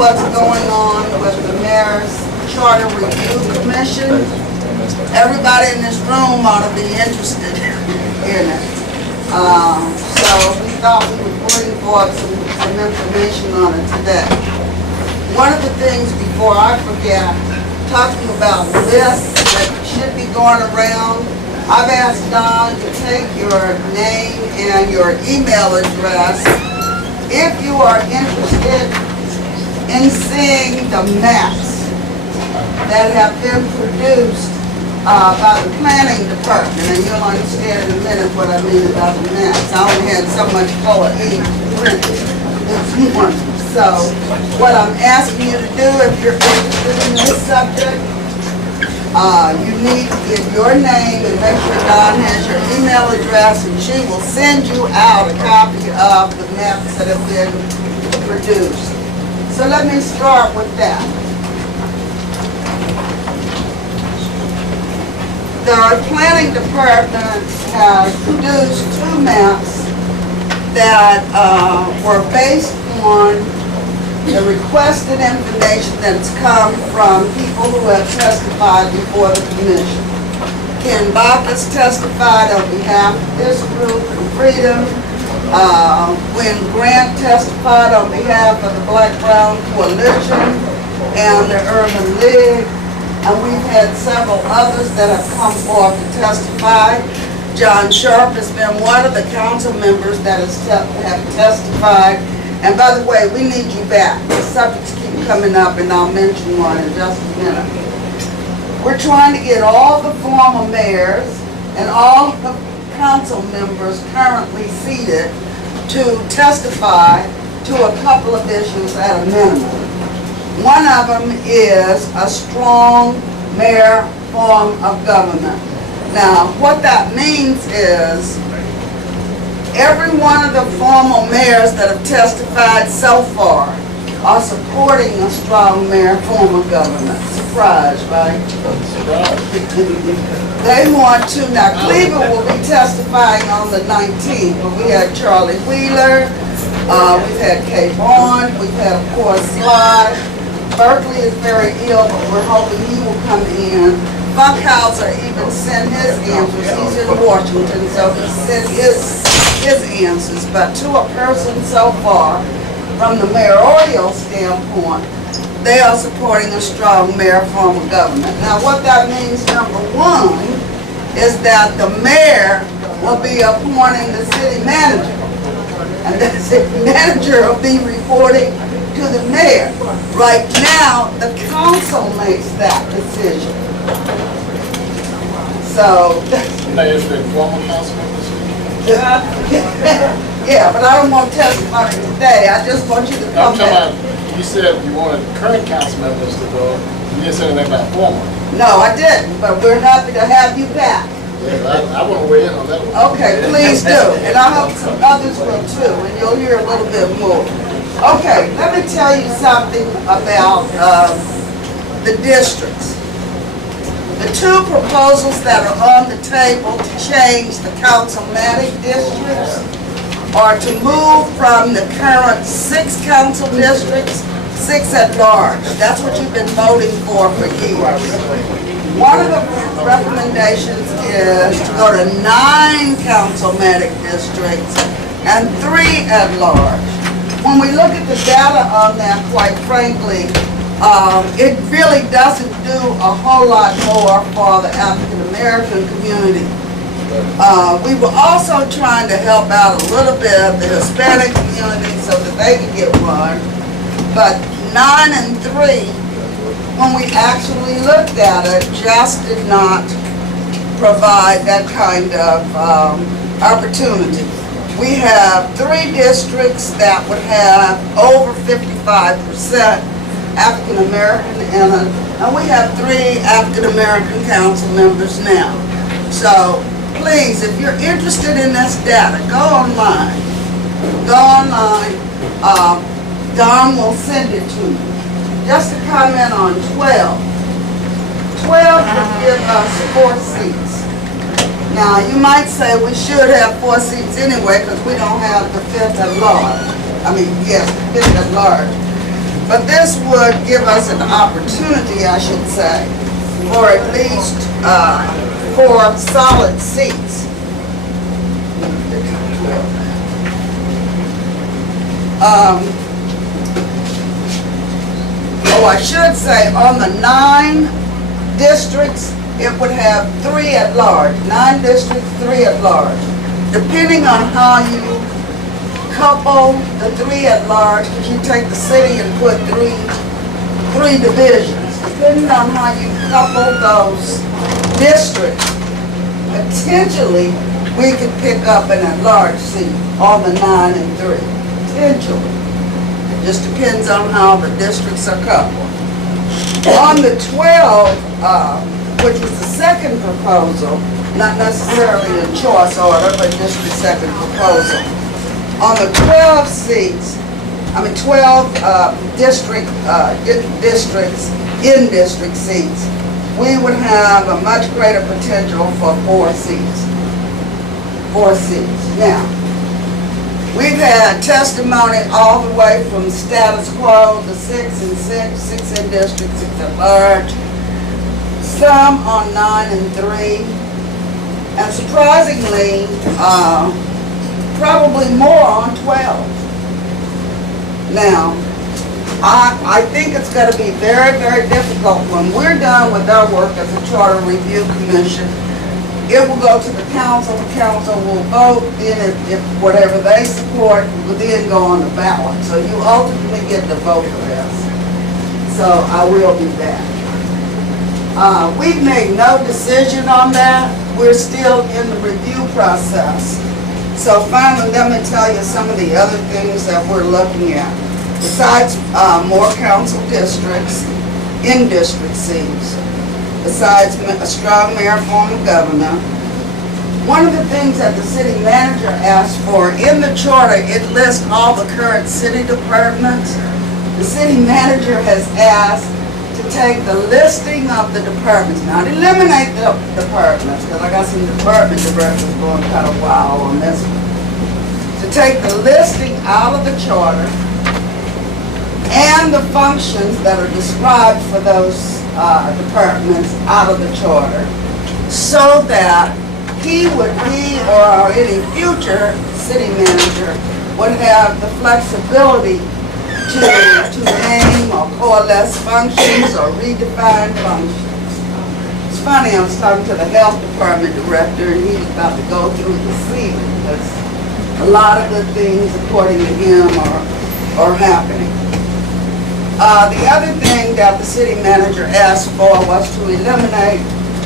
what's going on with the Mayor's Charter Review Commission. Everybody in this room ought to be interested in it. So we thought we would bring forth some information on it today. One of the things, before I forget, talking about lists that should be going around, I've asked Don to take your name and your email address if you are interested in seeing the maps that have been produced by the planning department, and you'll understand in a minute what I mean about the maps. I only had so much color ink printed this morning. So what I'm asking you to do, if you're interested in this subject, you need to give your name and make sure Dawn has your email address, and she will send you out a copy of the maps that have been produced. So let me start with that. The planning department has produced two maps that were based on the requested information that's come from people who have testified before the commission. Ken Bacchus testified on behalf of this group, Freedom. When Grant testified on behalf of the Black-Brown Coalition and the Urban League. And we've had several others that have come forward to testify. John Sharp has been one of the council members that have testified. And by the way, we need you back. The subjects keep coming up, and I'll mention one in just a minute. We're trying to get all the former mayors and all the council members currently seated to testify to a couple of issues at a minimum. One of them is a strong mayor form of government. Now, what that means is every one of the former mayors that have testified so far are supporting a strong mayor form of government. Surprise, right? They want to. Now, Cleveland will be testifying on the 19th, but we had Charlie Wheeler, we've had Kay Bond, we've had, of course, Sly. Berkeley is very ill, but we're hoping he will come in. Funkhauser even sent his answers. He's in Washington, so he sent his answers. But to a person so far, from the mayoral standpoint, they are supporting a strong mayor form of government. Now, what that means, number one, is that the mayor will be appointing the city manager, and the city manager will be reporting to the mayor. Right now, the council makes that decision. So. Mayor's been former council members? Yeah, but I don't want to testify today. I just want you to come back. You said you wanted current council members to go. You didn't say anything about former. No, I didn't, but we're happy to have you back. Yeah, I want to weigh in on that one. Okay, please do. And I hope some others will too, and you'll hear a little bit more. Okay, let me tell you something about the districts. The two proposals that are on the table to change the councilmatic districts are to move from the current 6 council districts, 6 at large. That's what you've been voting for years. One of the recommendations is to go to 9 councilmatic districts and 3 at large. When we look at the data on that, quite frankly, it really doesn't do a whole lot more for the African American community. We were also trying to help out a little bit the Hispanic community so that they could get one. But 9 and 3, when we actually looked at it, just did not provide that kind of opportunity. We have 3 districts that would have over 55% African American in it, and we have 3 African American council members now. So please, if you're interested in this data, go online. Go online. Don will send it to you. Just to comment on 12. 12 would give us 4 seats. Now, you might say we should have 4 seats anyway because we don't have the 5th at large. I mean, yes, the 5th at large. But this would give us an opportunity, I should say, for at least 4 solid seats. I should say, on the 9 districts, it would have 3 at large. 9 districts, 3 at large. Depending on how you couple the 3 at large, because you take the city and put three divisions. Depending on how you couple those districts, potentially we could pick up an at-large seat on the 9 and 3. Potentially. It just depends on how the districts are coupled. On the 12, which was the second proposal, not necessarily in choice order, but just the second proposal. On the 12 seats, 12 districts, in-district seats, we would have a much greater potential for 4 seats. 4 seats. Now, we've had testimony all the way from status quo to 6 and 6 in district, 6 at large, some on 9 and 3, and surprisingly, probably more on 12. Now, I think it's going to be very, very difficult when we're done with our work as a Charter Review Commission. It will go to the council will vote, then if whatever they support will then go on the ballot. So you ultimately get the vote for this. So I will be back. We've made no decision on that. We're still in the review process. So finally, let me tell you some of the other things that we're looking at. Besides more council districts, in-district seats, besides a strong mayor form of governor, one of the things that the city manager asked for in the charter, it lists all the current city departments. The city manager has asked to take the listing of the departments, not eliminate the departments, because I got some department directors going kind of wild on this one. To take the listing out of the charter and the functions that are described for those departments out of the charter, so that he or any future city manager would have the flexibility to name or coalesce functions or redefine functions. It's funny, I was talking to the health department director and he's about to go through the ceiling because a lot of good things, according to him, are happening. The other thing that the city manager asked for was to eliminate,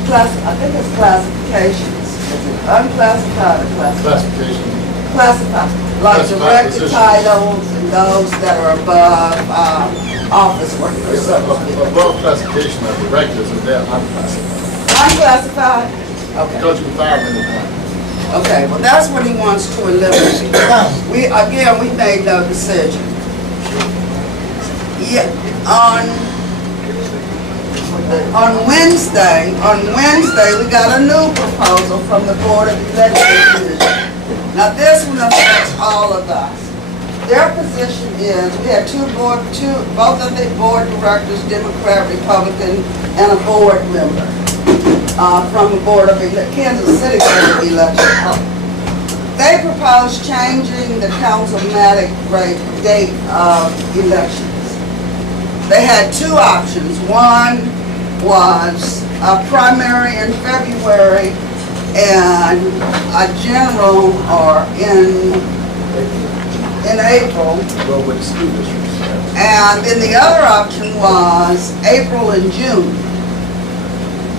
I think it's classifications. Is it unclassified or classified? Classification. Classified, like director titles and those that are above office workers. It's above classification of directors and they're unclassified. Unclassified? Okay. Because you fire them anytime. Okay, well, that's what he wants to eliminate. We made no decision. Yeah, on Wednesday, we got a new proposal from the Board of Elections. Now, this one affects all of us. Their position is, we had both of the board directors, Democrat, Republican, and a board member from the Board of Kansas City Board of Elections. They proposed changing the councilmatic date of elections. They had 2 options. One was a primary in February and a general or in April. Well, with the school districts. And then the other option was April and June.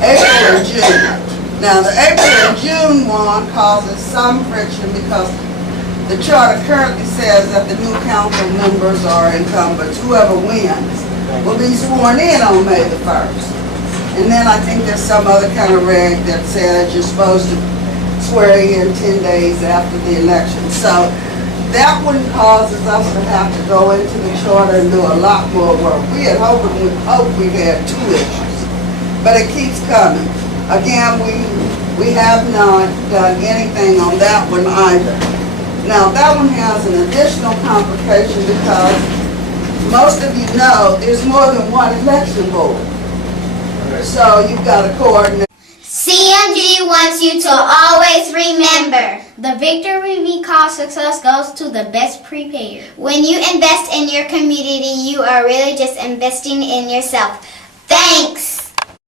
April and June. Now, the April and June one causes some friction because the charter currently says that the new council members are incumbents. Whoever wins will be sworn in on May the 1st. And then I think there's some other kind of reg that says you're supposed to swear in 10 days after the election. So that one causes us to have to go into the charter and do a lot more work. We had hoped we had 2 issues, but it keeps coming. Again, we have not done anything on that one either. Now, that one has an additional complication because most of you know, there's more than one election board. So you've got to coordinate. CMG wants you to always remember, the victory we call success goes to the best prepared. When you invest in your community, you are really just investing in yourself. Thanks!